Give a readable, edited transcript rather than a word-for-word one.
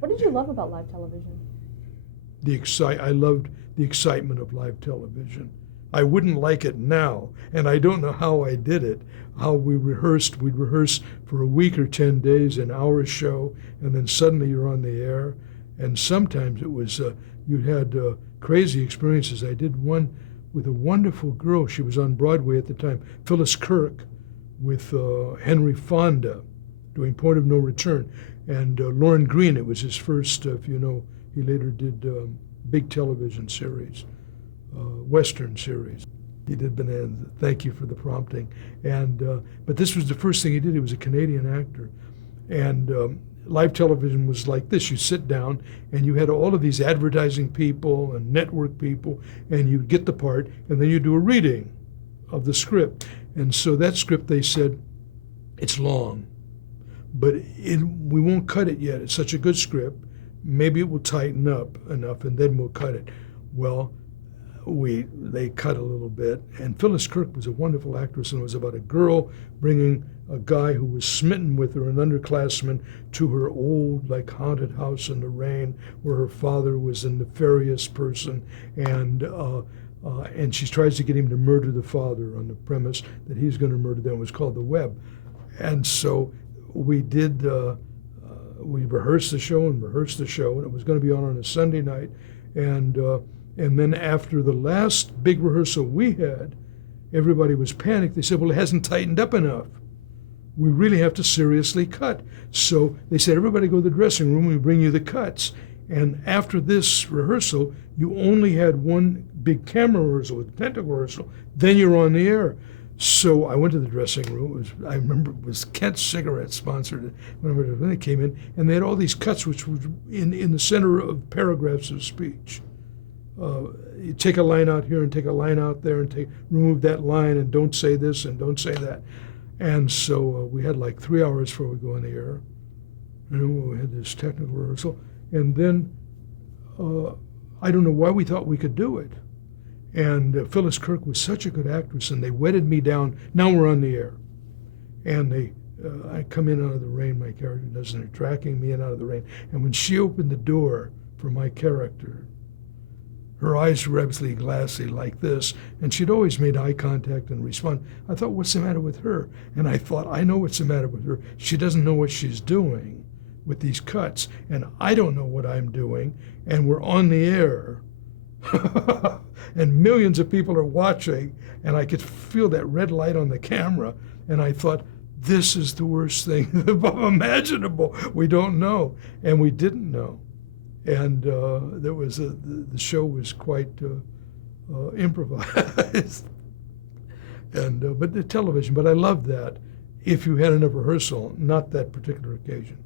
What did you love about live television? I loved the excitement of live television. I wouldn't like it now, and I don't know how I did it. How we'd rehearse for a week or 10 days, an hour show, and then suddenly you're on the air. And sometimes it was, you had crazy experiences. I did one with a wonderful girl. She was on Broadway at the time, Phyllis Kirk, with Henry Fonda, doing Point of No Return. And Lauren Green, it was his first, if you know, he later did big television series, Western series. He did Bonanza. Thank you for the prompting. And but this was the first thing he did. He was a Canadian actor, and live television was like this. You sit down, and you had all of these advertising people and network people, and you get the part, and then you do a reading of the script. And so that script, they said, it's long, but we won't cut it yet. It's such a good script. Maybe it will tighten up enough, and then we'll cut it. Well, they cut a little bit, and Phyllis Kirk was a wonderful actress, and it was about a girl bringing a guy who was smitten with her, an underclassman, to her old, like, haunted house in the rain, where her father was a nefarious person, and she tries to get him to murder the father on the premise that he's going to murder them. It was called The Web. And so we did, we rehearsed the show, and it was going to be on a Sunday night, and then after the last big rehearsal we had, everybody was panicked. They said, well, it hasn't tightened up enough. We really have to seriously cut. So they said, everybody go to the dressing room, we bring you the cuts. And after this rehearsal, you only had one big camera rehearsal, a technical rehearsal, then you're on the air. So I went to the dressing room. I remember it was Kent Cigarettes sponsored it when they came in, and they had all these cuts which were in the center of paragraphs of speech. You take a line out here and take a line out there and remove that line and don't say this and don't say that. And so we had like 3 hours before we go on the air. And we had this technical rehearsal. And then I don't know why we thought we could do it. And Phyllis Kirk was such a good actress, and they wetted me down. Now we're on the air. And I come in out of the rain, my character does, and they're tracking me in out of the rain. And when she opened the door for my character, her eyes were absolutely glassy like this, and she'd always made eye contact and respond. I thought, what's the matter with her? And I thought, I know what's the matter with her. She doesn't know what she's doing with these cuts, and I don't know what I'm doing, and we're on the air. And millions of people are watching, and I could feel that red light on the camera, and I thought, this is the worst thing imaginable. We don't know, and we didn't know. And there was the show was quite improvised, and but the television. But I loved that. If you had enough rehearsal, not that particular occasion.